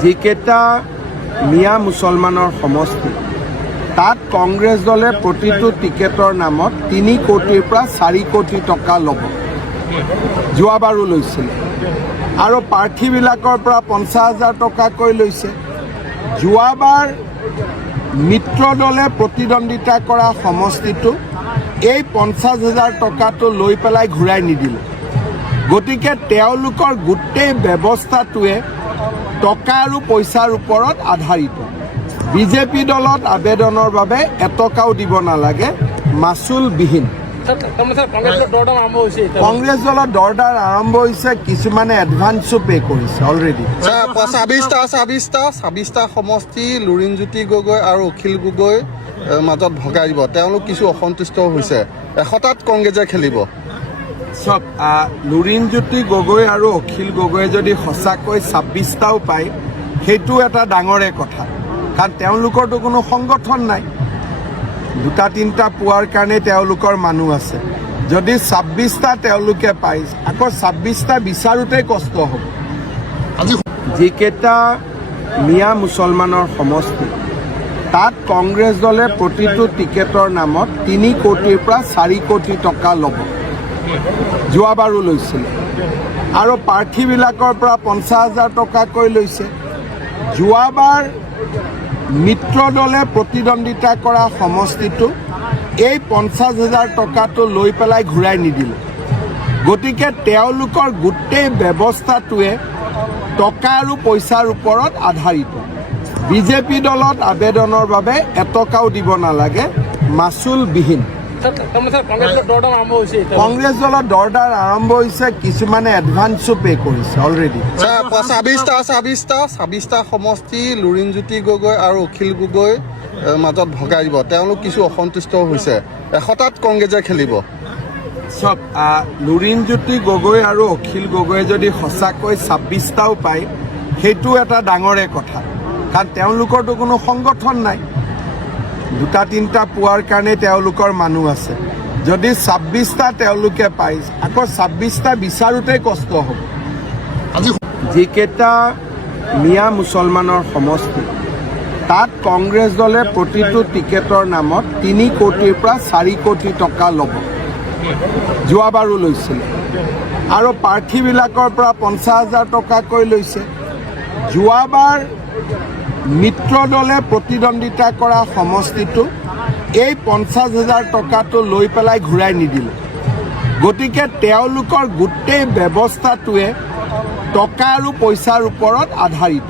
যিকেইটা মিয়া মুছলমানৰ সমষ্টি। তাত কংগ্ৰেছ দলে প্ৰতিটো টিকেটৰ নামত তিনি কোটিৰ পৰা চাৰি কোটি টকা ল'ব। যোৱাবাৰো লৈছিলে। আৰু প্ৰাৰ্থীবিলাকৰ পৰা পঞ্চাছ হাজাৰ টকাকৈ লৈছে। যোৱাবাৰ মিত্ৰ দলে প্ৰতিদ্বন্দ্বিতা কৰা সমষ্টিটো এই পঞ্চাছ হাজাৰ টকাটো লৈ পেলাই ঘূৰাই নিদিলে। গতিকে তেওঁলোকৰ গোটেই ব্যৱস্থাটোৱে টকা আৰু পইচাৰ ওপৰত আধাৰিত। বিজেপি দলত আবেদনৰ বাবে এটকাও দিব নালাগে, মাচুলবিহীন। কংগ্ৰেছ দলত দৰদাৰ আৰম্ভ হৈছে, কিছুমানে এডভান্সো পে' কৰিছে অলৰেডি ছাব্বিছটা ছাব্বিছটা ছাব্বিছটা সমষ্টি, লুৰিণজ্যোতি গগৈ আৰু অখিল গগৈ মাজত ভগাই দিব। তেওঁলোক কিছু অসন্তুষ্ট হৈছে। এশটাত কংগ্ৰেছে খেলিব। চব লুৰিণজ্যোতি গগৈ আৰু অখিল গগৈয়ে যদি সঁচাকৈ ছাব্বিছটাও পায়, সেইটো এটা ডাঙৰে কথা। কাৰণ তেওঁলোকৰতো কোনো সংগঠন নাই। দুটা, তিনিটা পোৱাৰ কাৰণে তেওঁলোকৰ মানুহ আছে। যদি ছাব্বিছটা তেওঁলোকে পায়, আকৌ ছাব্বিছটা বিচাৰোঁতেই কষ্ট হ'ব। যিকেইটা মিয়া মুছলমানৰ সমষ্টি, তাত কংগ্ৰেছ দলে প্ৰতিটো টিকেটৰ নামত তিনি কোটিৰ পৰা চাৰি কোটি টকা ল'ব। যোৱাবাৰো লৈছিলে। আৰু প্ৰাৰ্থীবিলাকৰ পৰা পঞ্চাছ হাজাৰ টকাকৈ লৈছে। যোৱাবাৰ মিত্ৰ দলে প্ৰতিদ্বন্দ্বিতা কৰা সমষ্টিটো এই পঞ্চাছ হাজাৰ টকাটো লৈ পেলাই ঘূৰাই নিদিলে। গতিকে তেওঁলোকৰ গোটেই ব্যৱস্থাটোৱে টকা আৰু পইচাৰ ওপৰত আধাৰিত। বিজেপি দলত আবেদনৰ বাবে এটকাও দিব নালাগে, মাচুলবিহীন। কংগ্ৰেছ দলত দৰদাৰ আৰম্ভ হৈছে কিছুমানে এডভান্সো পে' কৰিছে অলৰেডি ছাব্বিছটা ছাব্বিছটা ছাব্বিছটা সমষ্টি লুৰিণজ্যোতি গগৈ আৰু অখিল গগৈ মাজত ভগাই দিব। তেওঁলোক কিছু অসন্তুষ্ট হৈছে। এশটাত কংগ্ৰেছে খেলিব। চব লুৰিণজ্যোতি গগৈ আৰু অখিল গগৈয়ে যদি সঁচাকৈ ছাব্বিছটাও পায় সেইটো এটা ডাঙৰে কথা। কাৰণ তেওঁলোকৰতো কোনো সংগঠন নাই। দুটা তিনিটা পোৱাৰ কাৰণে তেওঁলোকৰ মানুহ আছে। যদি ছাব্বিছটা তেওঁলোকে পায় আকৌ ছাব্বিছটা বিচাৰোঁতেই কষ্ট হ'ব। যিকেইটা মিয়া মুছলমানৰ সমষ্টি তাত কংগ্ৰেছ দলে প্ৰতিটো টিকেটৰ নামত তিনি কোটিৰ পৰা চাৰি কোটি টকা ল'ব। যোৱাবাৰো লৈছিলে। আৰু প্ৰাৰ্থীবিলাকৰ পৰা পঞ্চাছ হাজাৰ টকাকৈ লৈছে। যোৱাবাৰ মিত্ৰ দলে প্ৰতিদ্বন্দ্বিতা কৰা সমষ্টিটো এই পঞ্চাছ হাজাৰ টকাটো লৈ পেলাই ঘূৰাই নিদিলে। গতিকে তেওঁলোকৰ গোটেই ব্যৱস্থাটোৱে টকা আৰু পইচাৰ ওপৰত আধাৰিত।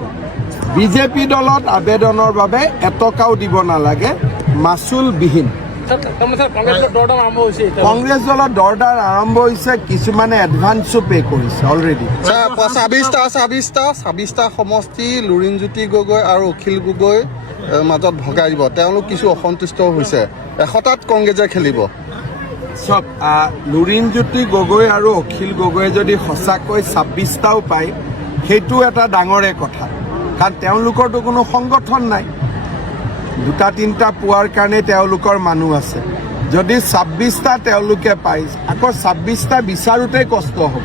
বিজেপি দলত আবেদনৰ বাবে এটকাও দিব নালাগে, মাচুলবিহীন। কংগ্ৰেছ দলত দৰদাৰ আৰম্ভ হৈছে কিছুমানে এডভান্সো পে' কৰিছে অলৰেডি ছাব্বিছটা ছাব্বিছটা ছাব্বিছটা সমষ্টি লুৰিণজ্যোতি গগৈ আৰু অখিল গগৈ মাজত ভগাই দিব। তেওঁলোক কিছু অসন্তুষ্ট হৈছে। এশটাত কংগ্ৰেছে খেলিব। চব লুৰিণজ্যোতি গগৈ আৰু অখিল গগৈয়ে যদি সঁচাকৈ ছাব্বিছটাও পায় সেইটো এটা ডাঙৰে কথা। কাৰণ তেওঁলোকৰতো কোনো সংগঠন নাই। দুটা তিনিটা পোৱাৰ কাৰণে তেওঁলোকৰ মানুহ আছে। যদি ছাব্বিছটা তেওঁলোকে পায়, আকৌ ছাব্বিছটা বিচাৰোঁতেই কষ্ট হ'ব।